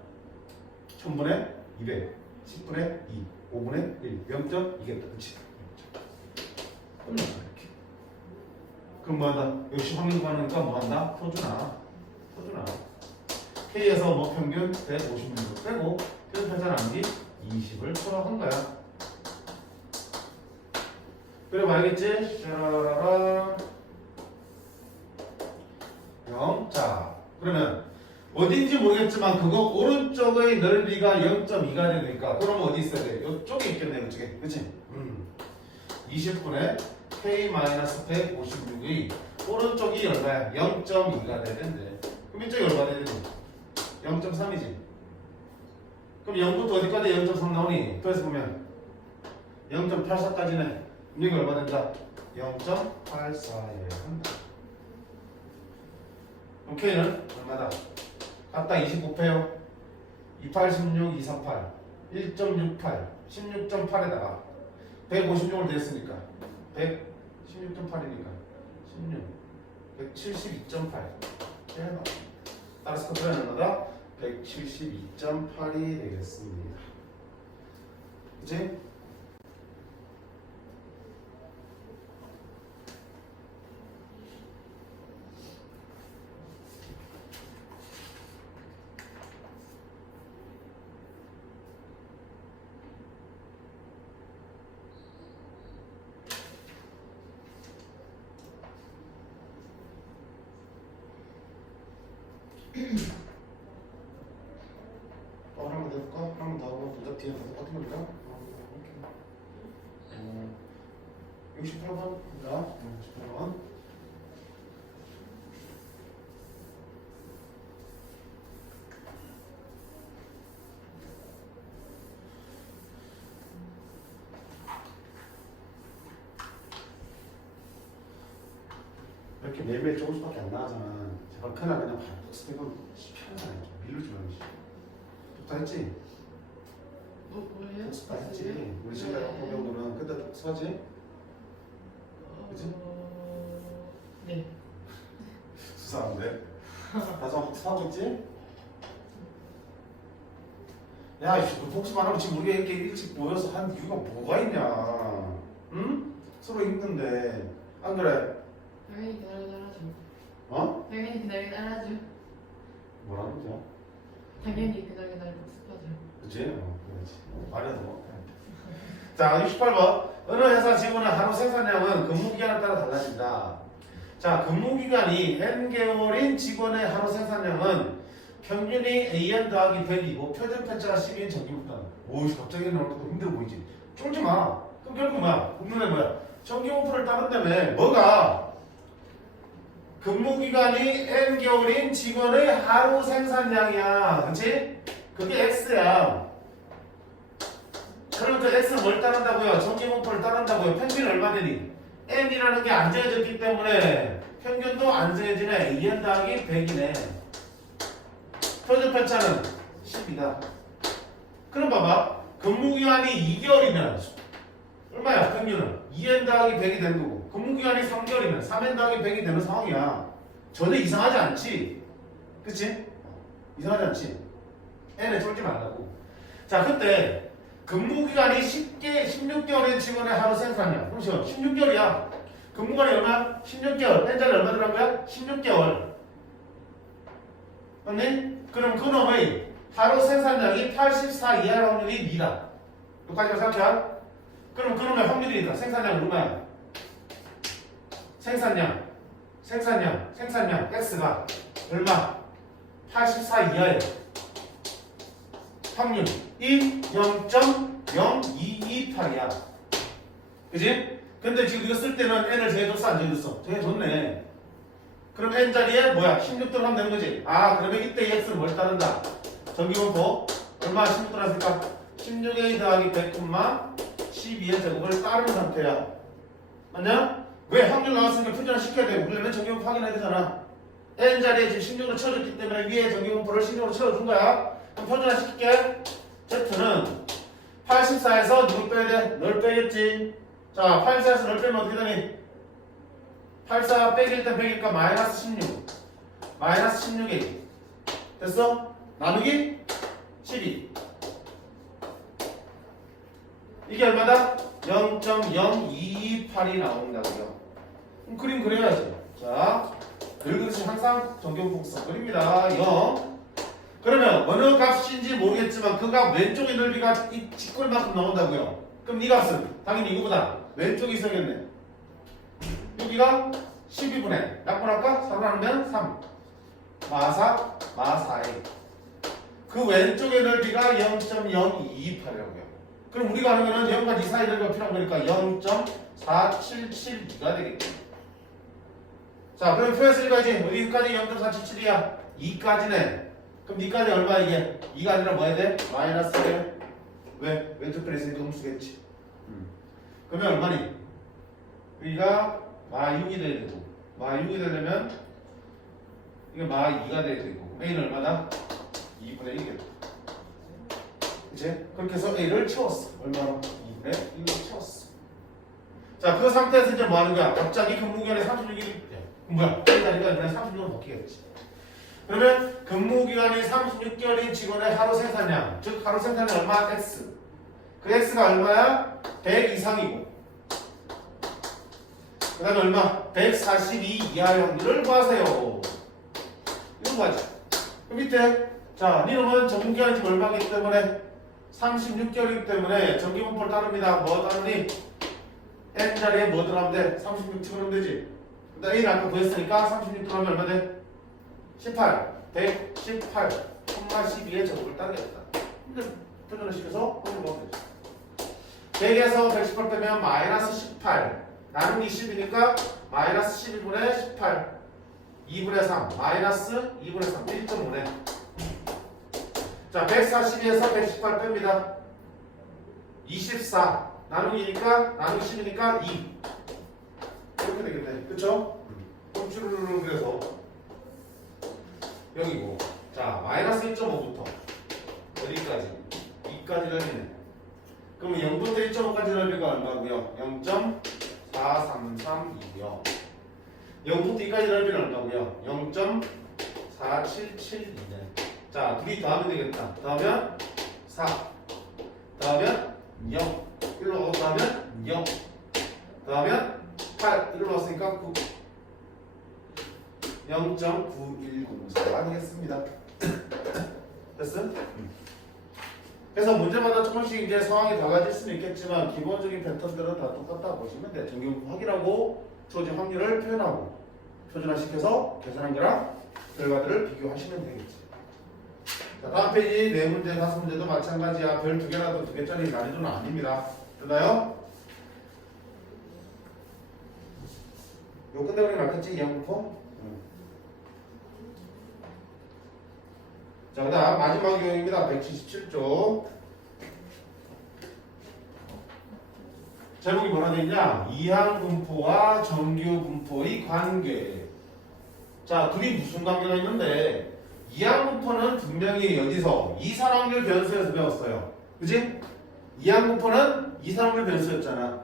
1000분의 200, 10분의 2, 5분의 1, 0.2겠다. 그치? 끝났어 이렇게. 그럼 뭐한다? 역시 확률 구하니까 뭐한다? 표준화. K에서 뭐 평균 150mm 빼고 표준편차 남기 20을 추락한 거야. 그래 봐야겠지? 짜라라라 0. 자 그러면 어딘지 모르겠지만 그거 오른쪽의 넓이가 0.2가 되니까 그럼 어디 있어야 돼? 이쪽에 있겠네. 이쪽에 그치? 20분의 K-156의 오른쪽이 얼마야? 0.2가 돼야 되는데 그럼 이쪽이 얼마 돼야 되지? 0.3이지. 그럼 0부터 어디까지 0.3 나오니? 더해서 보면 0.84까지는 이게 얼마 된다? 0.84에 한다. 그럼 K는 얼마다? 갖다 20 곱해요. 28, 16, 238 1.68 16.8에다가 156을 냈으니까 116.8이니까 16 172.8 따라서 커트는 얼마다? 172.8이 되겠습니다. 그치? 한번 더 해볼까? 한번 더 하고 도작 뒤에 똑같은 거니까 68번입니다. 68번 이렇게 매일매일 조금씩밖에 안 나가잖아. 제발 그날 그냥 바로 스펙은 편하잖아. 밀르지 말고. 다 했지? 뭐예요? 다 했지? 우리 신발 같은 경우는 그때 서지? 그치? 네. 수사한데? 나좀 수사하고 있지? 야, 너 복습 안 하고 지금 우리가 이렇게 일찍 모여서 한 이유가 뭐가 있냐? 응? 서로 힘든데 안 그래? 당연히 기다리긴 하죠. 어? 당연히 기다리긴 하죠. 뭐라는 거야? 당연히 기다리긴 복습하죠. 그치? 그렇지. 말해도. 자, 68번. 어느 회사 직원의 하루 생산량은 근무기간에 따라 달라진다. 자, 근무기간이 N개월인 직원의 하루 생산량은 평균이 AN 더하기 100이고 표준편차가 10인 정기부터. 오이 갑자기 나올 때도 힘들어 보이지? 쫄지 마. 그럼 결국 뭐야? 국민의 뭐야? 정기오프를 따른다며. 뭐가? 근무기간이 N개월인 직원의 하루 생산량이야. 그치? 그게 X야. 그럼 그 X는 뭘 따른다고요? 정기분포를 따른다고요. 평균이 얼마 되니? N이라는 게 안 정해졌기 때문에 평균도 안 정해지네. 2N 더하기 100이네. 표준 편차는 10이다. 그럼 봐봐. 근무기간이 2개월이면 얼마야? 평균은 2N 더하기 100이 되는 거고 근무기간이 3개월이면 3N 더하기 100이 되는 상황이야. 전혀 이상하지 않지? 그치? 이상하지 않지? N에 쫄지 말라고. 자, 그때 근무기간이 16개월인 직원의 하루 생산량. 그렇죠? 16개월이야. 근무기간이 얼마야? 16개월. N자리 얼마 들어간 거야? 16개월. 맞니? 그럼 그놈의 하루 생산량이 84 이하의 확률이 2다. 여기까지만 생각해. 그러면 확률이 있다. 생산량 얼마야? 생산량 X가 얼마? 84 이하의 확률이 0.0228이야. 그지? 근데 지금 이거 쓸 때는 n을 정해줬어 안 정해줬어? 정해줬네. 그럼 n 자리에 뭐야? 16 들어가면 되는 거지. 아 그러면 이때 이 x는 뭘 따른다? 전기분포 얼마 16 들어갔을까? 16a 더하기 100, 12의 제곱을 따르는 상태야. 맞냐? 왜 확률 나왔으니까 표준화 시켜야 돼. 그러면 전기분포 확인해야 되잖아. n 자리에 지금 16으로 채워줬기 때문에 위에 전기분포를 16으로 채워준 거야. 그럼 표준화 시킬게. z는 84에서 누굴 빼야 돼? 널 빼겠지. 자 84에서 널 빼면 어떻게 되니? 84 빼기 1대 100이니까 마이너스 16 마이너스 16이 됐어? 나누기 12 이게 얼마다? 0.0228이 나온다고요. 그럼 그림 그려야지. 자 그릇이 항상 정경폭성 그립니다. 0 그러면 어느 값인지 모르겠지만 그 값 왼쪽의 넓이가 이 직골만큼 나온다고요. 그럼 이 값은 당연히 이거보다 왼쪽이 있어야겠네. 여기가 12분의 약분할까? 3을 하면 3 마사 마사에 그 왼쪽의 넓이가 0.0228이라고요. 그럼 우리가 하는 거는 0과 2 사이 넓이가 필요한 거니까 0.4772가 되겠죠. 자 그럼 표현했으니까 이제 어디까지 0.477이야? 2까지네. 그럼 2까지 얼마 이게? 2가 아니라 뭐 해야 돼? 마이너스 1 왜? 왼쪽 편에 있으니까 음수겠지. 그러면 얼마니? 여기가 마6이 돼야 되고 마6이 되려면 이게 마2가 돼야 되고 A는 얼마다? 2분의 1이겠다. 그치? 그렇게 해서 A를 채웠어. 얼마나? 2분의 1로 채웠어. 자, 그 상태에서 이제 뭐 하는 거야? 갑자기 근무기간에 36일이 돼. 뭐야? A자리가 이번에 36개월 바뀌겠지. 그러면 근무기간이 36개월인 직원의 하루 생산량, 즉 하루 생산량 얼마? X. 그 X가 얼마야? 100 이상이고 그 다음에 얼마? 142 이하의 확률을 구하세요. 이런 거지. 그 밑에 자, 니놈은 전문기간이 지금 얼마이기 때문에 36개월이기 때문에 전기분포를 따릅니다. 뭐 따르니? n 자리에 뭐 들어가면 돼? 36 집어넣으면 되지. 근데 A를 아까 구했으니까 36 들어가면 얼마 돼? 18 118 12의 제곱을 따르겠다. 근데 표준을 시켜서 확률 보면 되죠. 100에서 118 빼면 마이너스 18 나누기 10이니까 마이너스 12분의 18 2분의 3 마이너스 2분의 3 1.5네. 자 142에서 118 뺍니다. 24 나누기니까 나누기 10이니까 2 이렇게 되겠네. 그쵸? 그럼 쭈루루루 그래서 여기고 자 마이너스 1.5부터 어디까지? 2까지 넓이네. 그러면 0부터 1.5까지 넓이가 얼마고요? 0.4332고요. 0부터 2까지 넓이는 얼마고요? 0.4772네. 자, 둘이 더하면 되겠다. 더하면 4. 더하면 0. 1로 더하면 0. 더하면 8. 1로 넣었으니까 9. 0.9104가 되겠습니다. 됐어? 그래서 문제마다 조금씩 이제 상황이 달라질 수는 있겠지만 기본적인 패턴들은 다 똑같다 보시면 돼. 전기분포 확인하고 주어진 확률을 표현하고 표준화시켜서 계산한 거랑 결과들을 비교하시면 되겠지. 자, 다음 페이지 네 문제, 다섯 문제도 마찬가지야. 별 두 개라도 두 개짜리 난이도는 아닙니다. 됐나요? 요 끝내버리면 맞겠지? 이항분포? 자, 그 다음 마지막 유형입니다. 177조. 제목이 뭐라 되어있냐? 이항분포와 정규분포의 관계. 자, 둘이 무슨 관계가 있는데 이항분포는 분명히 어디서? 이산확률 변수에서 배웠어요. 그지? 이항분포는 이산확률 변수였잖아.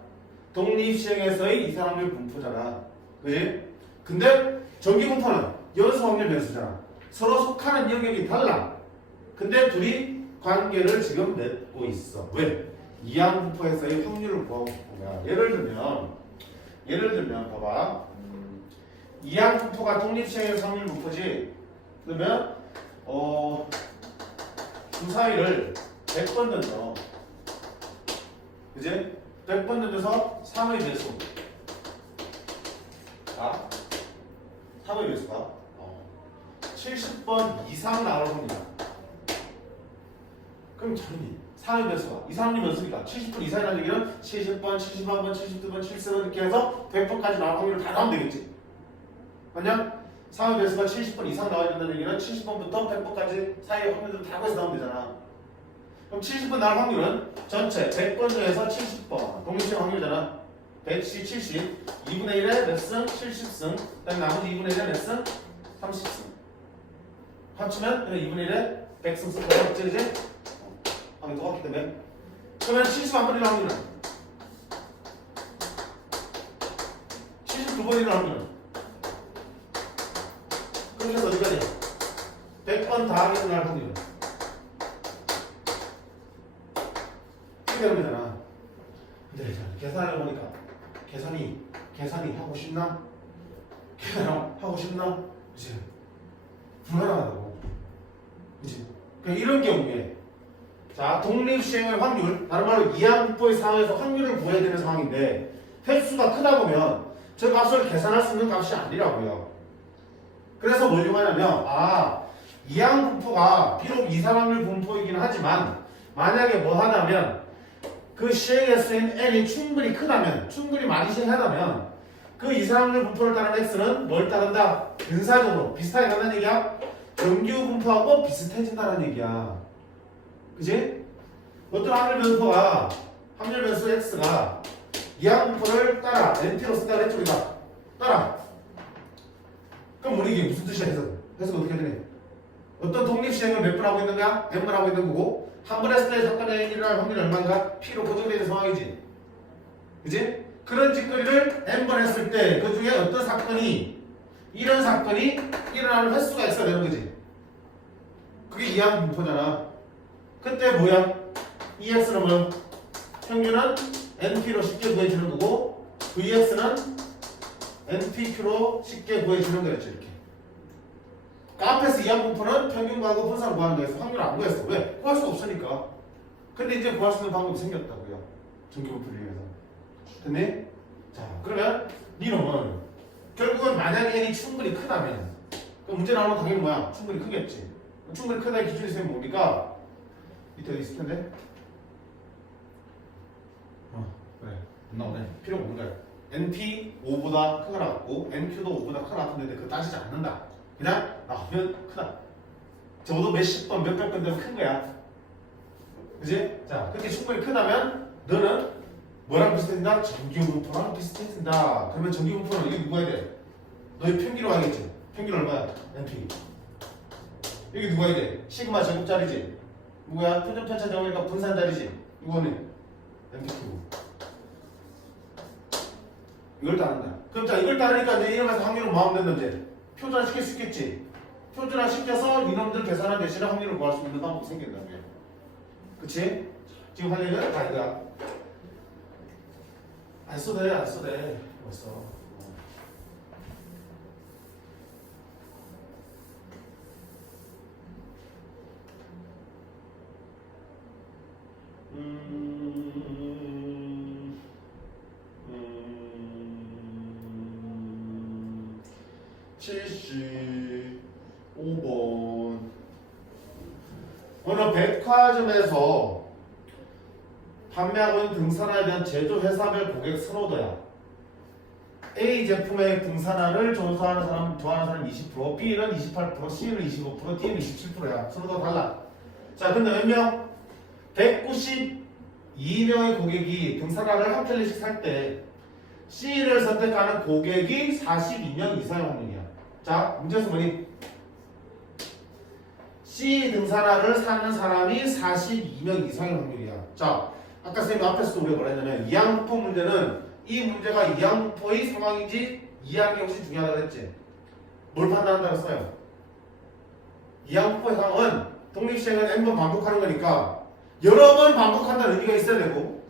독립시행에서의 이산확률 분포잖아. 그지? 근데 정규분포는 연소확률 변수잖아. 서로 속하는 영역이 달라. 근데 둘이 관계를 지금 맺고 있어. 왜? 이항분포에서의 확률을 구하고 싶은 거야. 예를 들면 봐봐. 이항분포가 독립시행에서 확률 분포지. 그러면 주사위를 100번 던져. 그지? 100번 던져서 3의 배수. 자, 3의 배수가 70번 이상 나올 겁니다. 그럼 당연히 3의 배수가 이상이 몇수니까 70번 이상이라는 얘기는 70번, 71번, 72번, 73번 이렇게 해서 100번까지 나올 확률을 다 나오면 되겠지. 맞냐? 3의 배수가 70번 이상 나와야 된다는 얘기는 70번부터 100번까지 사이의 확률들을 다 해서 나오면 되잖아. 그럼 70번 나올 확률은 전체 100번 중에서 70번 독립性확률이잖아. 100시 70 2분의 1에 몇 승? 70승. 그 다음에 나머지 2분의 1에 몇 승? 30승. 합치면 2분의 1에 100승 쓰고 그치 그치? 방이 똑같기 때문에 그러면 71번이라는 확률은 72번이라는 확률은 그렇게 해서 어디까지? 100번 더하기 날 확률은 이렇게 되는 거잖아. 근데 계산을 보니까 계산이 하고 싶나? 계산하고 싶나? 그치? 불가능하다고. 그치? 그러니까 이런 경우에 자 독립시행의 확률 다른 말로 이항분포의 상황에서 확률을 구해야 되는 상황인데 횟수가 크다 보면 저 값을 계산할 수 있는 값이 아니라고요. 그래서 뭘 이용하냐면 이항분포가 비록 이상확률 분포이긴 하지만 만약에 뭐 하냐면 그 시행에 쓰인 n이 충분히 크다면 충분히 많이 시행하다면 그 이상확률 분포를 따른 x는 뭘 따른다? 근사적으로 비슷하게 간다는 얘기야? 정규 분포하고 비슷해진다는 얘기야. 그지? 어떤 확률 변수가 확률 변수 x가 이항 분포를 따라 np로 쓴다 그랬죠 우리가. 따라. 그럼 우리 이게 무슨 뜻이야 해석은 어떻게 되냐? 어떤 독립시행을 몇 번 하고 있는 거야? n번 하고 있는 거고 한 번 했을 때 사건의 일어날 확률이 얼마인가? p로 고정되어 있는 상황이지. 그지? 그런 짓거리를 n번 했을 때 그 중에 어떤 사건이 이런 사건이 일어나는 횟수가 x가 되는 거지. 그게 이항 분포잖아. 그때 뭐야? EX는 뭐야? 평균은 NP로 쉽게 구해주는 거고 VX는 NPQ로 쉽게 구해주는 거였죠 이렇게. 앞에서 이항분포는 평균 구하고 분산을 구하는 거였어. 확률을 안 구했어. 왜? 구할 수 없으니까. 근데 이제 구할 수 있는 방법이 생겼다고요. 정규분포를 위해서. 됐니? 자 그러면 니놈은 결국은 만약에 n이 충분히 크다면 그럼 문제 나오는 당연히 뭐야? 충분히 크겠지. 충분히 크다의 기준이 있으면 뭡니까? 밑에 어디 있을 텐데? 그래. 안 나오네. 필요가 없는 거야. NP 5보다 크거나 같고 NQ도 5보다 크거나 같은데 그거 따지지 않는다. 그냥 나오면 크다. 적어도 몇십 번, 몇백 번 되면 큰 거야. 그지? 자, 그렇게 충분히 크다면 너는 뭐랑 비슷해진다? 정규분포랑 비슷해진다. 그러면 정규분포는 이게 누가 해야 돼? 너희 평균으로 하겠지? 평균 얼마야? NP. 여기 누가 해야 돼? 시그마 제곱자리지? 누구야? 표준 편차 정의니까 분산자리지? 이거는 NPQ. 이걸 따른다. 그럼 자 이걸 따르니까 이제 이러면서 확률을 뭐 하면 된다 이제? 표준화 시킬 수 있겠지? 표준화 시켜서 이놈들 계산한 대신에 확률을 구할 수 있는 방법이 생긴다며. 그치? 지금 할 얘기는 다 이거야. 안 써도 돼, 안 써도 돼. 벌써. 음, 75번 어느 백화점에서 판매하고 있는 등산화에 대한 제조 회사별 고객 선호도야. A 제품의 등산화를 좋아하는 사람 20%, B는 28%, C는 25%, D는 27%야. 선호도가 달라. 자, 근데 몇 명? 192명의 고객이 등산화를 한 켤레씩 살 때 C를 선택하는 고객이 42명 이상의 확률이야. 자, 문제에서 뭐니? C 등산화를 사는 사람이 42명 이상의 확률이야. 자, 아까 선생님 앞에서도 우리가 뭐라 했냐면 이항분포 문제는 이 문제가 이항분포의 상황인지 이해하는 게 훨씬 중요하다고 했지. 뭘 판단한다고 써요? 이항분포의 상황은 독립시행을 n번 반복하는 거니까 여러 번 반복한다는 의미가 있어야 되고,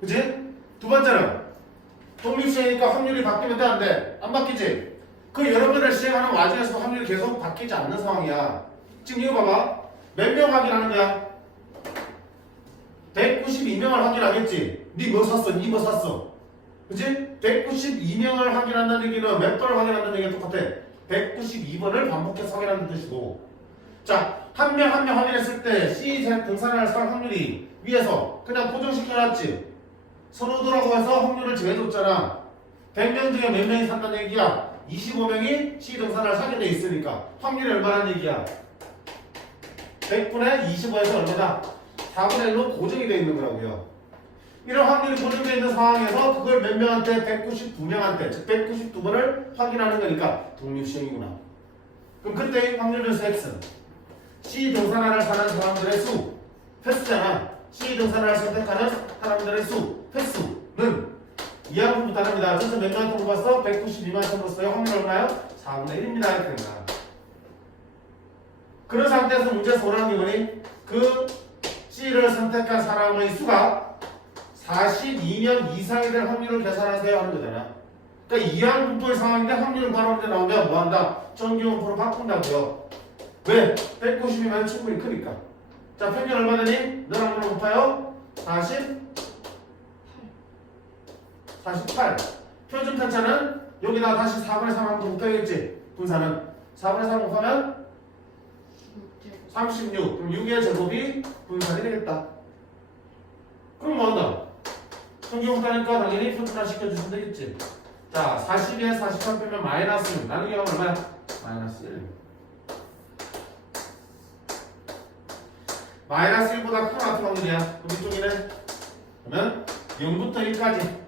그치? 두 번째는 독립시행이니까 확률이 바뀌면 돼, 안 돼? 안 바뀌지? 그 여러 번을 시행하는 와중에서도 확률이 계속 바뀌지 않는 상황이야. 지금 이거 봐봐. 몇 명 확인하는 거야? 192명을 확인하겠지. 니 뭐 샀어? 니 뭐 샀어? 그치? 192명을 확인한다는 얘기는 몇 번을 확인한다는 얘기가 똑같아. 192번을 반복해서 확인한다는 뜻이고. 자, 한 명 한 명 확인했을 때 C 등산할 살 확률이 위에서 그냥 고정시켜놨지. 선호도라고 해서 확률을 제해줬잖아. 100명 중에 몇 명이 산다는 얘기야? 25명이 C 등산을 사게 돼 있으니까 확률이 얼마라는 얘기야? 100분의 25에서 얼마다? 4분의 1로 고정이 돼 있는 거라고요. 이런 확률이 고정되어 있는 상황에서 그걸 몇 명한테? 192명한테, 즉 192번을 확인하는 거니까 독립시행이구나. 그럼 그때 확률 변수 X는 C 등산화를 사는 사람들의 수, 횟수잖아. C 등산화를 선택하는 사람들의 수, 횟수는 이항분부 다릅니다. 전체 몇 명한테 물어봤어? 192만한테 물었어요. 확률 얼마요? 4분의 1입니다. 이렇게 된다. 그런 상태에서 문제에서 원하는 게 뭐니? 그 C를 선택한 사람의 수가 42명 이상이 될 확률을 계산하세요 하는 거잖아. 그러니까 이항분포의 상황인데 확률을 구하는데 나오면 뭐한다? 정기분포로 바꾼다고요. 왜? 190이면 충분히 크니까. 자, 평균 얼마 되니? 너랑 너랑 높아요? 48. 표준 편차는 여기다 다시 4분의 3 한번 곱해야겠지. 분산은 4분의 3 곱하면 36. 그럼 6의 제곱이 분산이 되겠다. 그럼 뭐한다? 평균 곱하니까 당연히 표준화 시켜주시면 되겠지. 자, 42에 48 빼면 마이너스 6. 나누기 하면 얼마야? 마이너스 1. 마이너스 1보다 큰 같은 확률이야. 그럼 이쪽이네. 그러면 0부터 1까지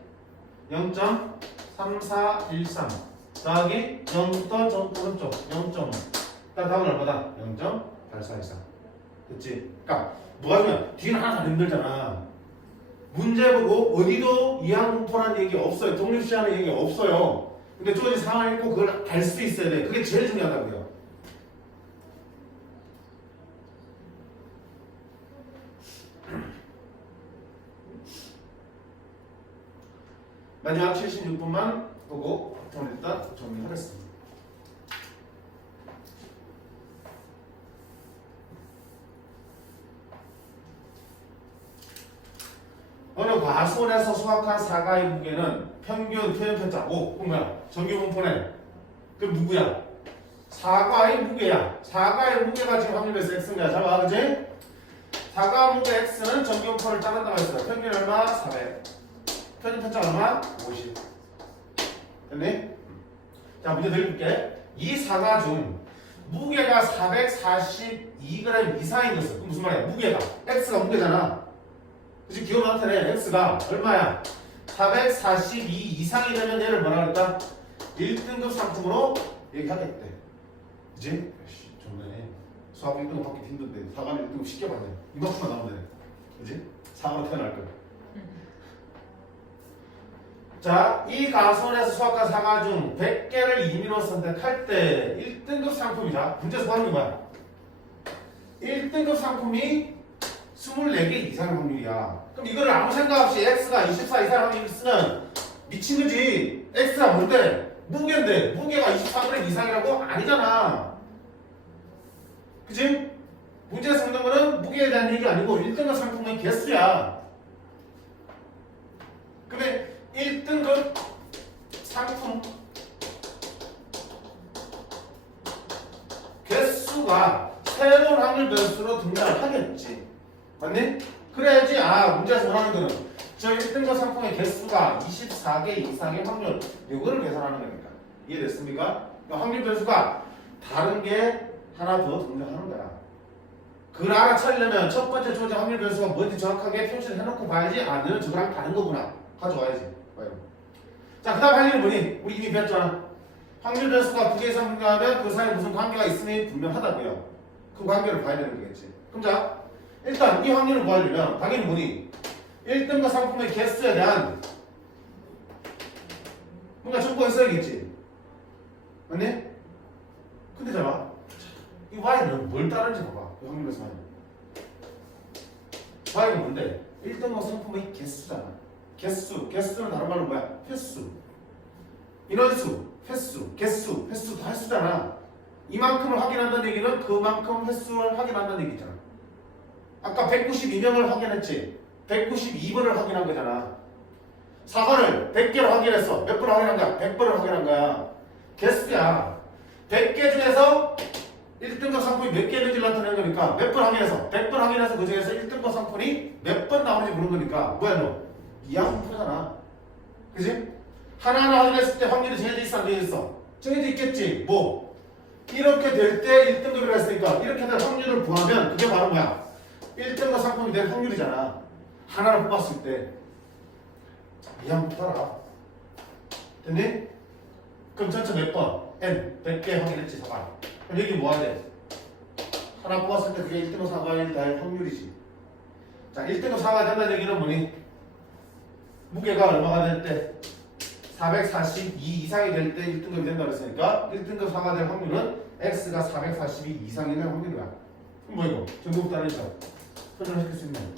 0.3413 더하기 0부터 오른쪽 0.5. 그럼 답은 얼마다? 0.8413. 됐지? 그러니까 뭐가 중요해? 뒤는 하나 안 힘들잖아. 문제 보고 어디도 이항분포라는 얘기 없어요. 독립시하는 얘기 없어요. 근데 주어진 상황이 있고 그걸 알 수 있어야 돼. 그게 제일 중요하다고요. 마지막 76분만 보고 오늘 일단 정리하겠습니다. 어느 과수원에서 수확한 사과의 무게는 평균 표현편차고 뭐야? 정규분포네. 그럼 누구야? 사과의 무게야. 사과의 무게가 지금 확률에서 X인가 잡아, 그지? 사과 무게 X는 정규분포를 따른다고 했어. 평균 얼마? 400. 표준편차 얼마? 50. 됐니? 자, 문제 드릴게. 이 사과 중 무게가 442g 이상인 것은 무슨 말이야? 무게가 X가 무게잖아. 그치? 기호로 나타내. X가 얼마야? 442 이상이 되면 얘를 뭐라 그랬다? 1등급 상품으로 얘기하겠대. 그치? 좋네. 수학 1등급 받기 힘든데 사과는 1등급 쉽게 받네. 이만큼만 나오면 되네. 그치? 사과로 태어날 거야. 자, 이 가선에서 수확한 사과 중 100개를 임의로 선택할 때 1등급 상품이자 문제에서 하는 게 뭐야? 1등급 상품이 24개 이상의 확률이야. 그럼 이거를 아무 생각 없이 X가 24 이상 확률을 쓰면 미친 거지. X가 뭔데? 무게인데 무게가 24g 이상이라고? 아니잖아. 그치? 문제에서 묻는 거는 무게에 대한 얘기 아니고 1등급 상품의 개수야. 그러면 1등급 상품 개수가 새로운 확률 변수로 등장을 하겠지. 맞니? 그래야지 문제에서 원하는 거는 저 1등급 상품의 개수가 24개 이상의 확률 이거를 계산하는 거니까. 이해됐습니까? 그러니까 확률 변수가 다른 게 하나 더 등장하는 거야. 그걸 알아차리려면 첫 번째 주어진 확률 변수가 뭔지 정확하게 표시를 해놓고 봐야지 너는 저거랑 다른 거구나 가져와야지. 자, 그 다음 할 일은 뭐니? 우리 이미 배웠잖아. 확률 변수가 두 개 이상 분명하면 그 사이에 무슨 관계가 있으니 분명하다고요. 그 관계를 봐야 되는 거겠지. 그럼 자, 일단 이 확률을 구하려면 당연히 뭐니? 1등급 상품의 개수에 대한 뭔가 정보가 있어야겠지. 맞니? 근데 자, 이 y는 뭘 따르는지 봐봐. 이 확률 변수 y는 뭔데? 1등급 상품의 개수잖아. 개수는 다른 말로 뭐야? 횟수. 인원수, 횟수, 개수, 횟수 다 횟수잖아. 이만큼을 확인한다는 얘기는 그만큼 횟수를 확인한다는 얘기잖아. 아까 192명을 확인했지. 192번을 확인한 거잖아. 사과를 100개로 확인했어. 몇 번을 확인한 거야? 100번을 확인한 거야. 개수야. 100개 중에서 1등급 상품이 몇 개 있는지 나타내는 거니까 몇 번 확인해서 100번 확인해서 그 중에서 1등급 상품이 몇 번 나오는지 보는 거니까 뭐야 너? 이항분포잖아. 그지? 하나하나 확인했을 때 확률이 정해져 있어 안 정해져 있어? 정해져 있겠지. 뭐? 이렇게 될 때 1등급이라 했으니까 이렇게 될 확률을 구하면 그게 바로 뭐야? 1등급 상품이 될 확률이잖아. 하나를 뽑았을 때 이항분포라. 됐니? 그럼 전체 몇 번? N 100개 확인했지 사과. 그럼 여기 뭐 하야 돼? 하나 뽑았을 때 그게 1등급 사과일 될 확률이지. 자 1등급 사과가 된다는 얘기는 뭐니? 무게가 얼마가 될 때? 442 이상이 될 때 1등급이 된다고 했으니까 1등급 사과가 될 확률은 X가 442 이상이 될 확률이야. 그럼 뭐 이거? 전국 다르죠? 표준화시킬 수 있는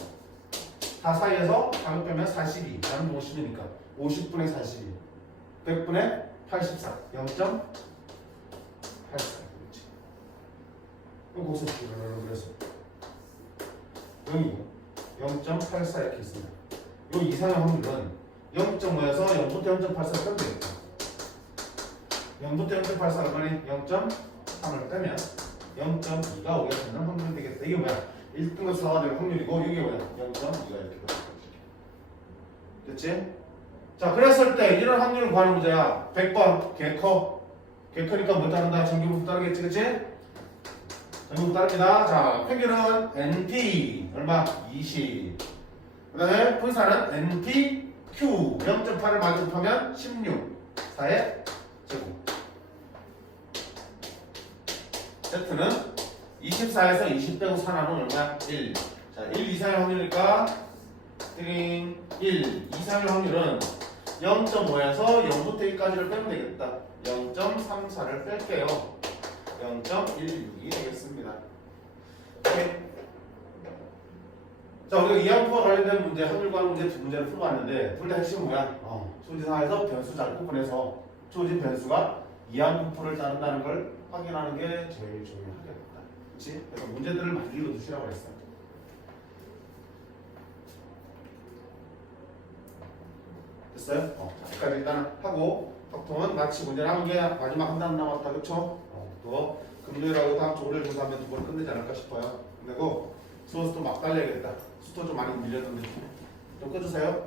다 사이에서 4을 빼면 42 나는 50이니까 50분의 42 100분의 84 0.84 그렇지. 거기서 그래서 0이고 0.84 이렇게 있습니다. 요 이상의 확률은 0.5에서 0부터 0.84 빼면 되겠다. 0부터 0.84 얼마니? 0.3을 빼면 0.2가 우리가 찾는 확률이 되겠다. 이게 뭐야? 1등급 사과가 될 확률이고 이게 뭐야? 0.2가 이렇게 되는 거지. 됐지? 자 그랬을 때 이런 확률을 구하는 문제야. 100번 개커 개커니까 뭐 따른다? 전기분포 따르겠지 그치? 전기분포 따릅니다. 자 평균은 NP 얼마? 20. 그 다음에 분산은 NPQ 0.8을 많이 곱하면 16 4의 제곱. Z는 24에서 20 빼고 4 나누면 얼마야? 1. 자 1 이상의 확률이니까 1 이상의 확률은 0.5에서 0부터 1까지를 빼면 되겠다. 0.34를 뺄게요. 0.16이 되겠습니다. 오케이. 자, 우리가 이항분포와 관련된 문제, 확률 관련 문제 두 문제를 풀어봤는데 둘 다 핵심은 뭐야? 수지상에서 변수 잘 구분해서 주어진 변수가 이항분포를 따른다는 걸 확인하는 게 제일 중요하겠다. 그렇지? 그래서 문제들을 많이 읽어두시라고 했어. 됐어요? 여기까지 일단 하고 확통은 마치고 이제 남은 게 마지막 한 단 남았다. 그쵸? 또 금요일하고 다음 주 월요일 조사하면 두 번 끝내지 않을까 싶어요. 그리고 수업도 막 달려야겠다. 수도 좀 많이 밀렸는데 좀 꺼주세요.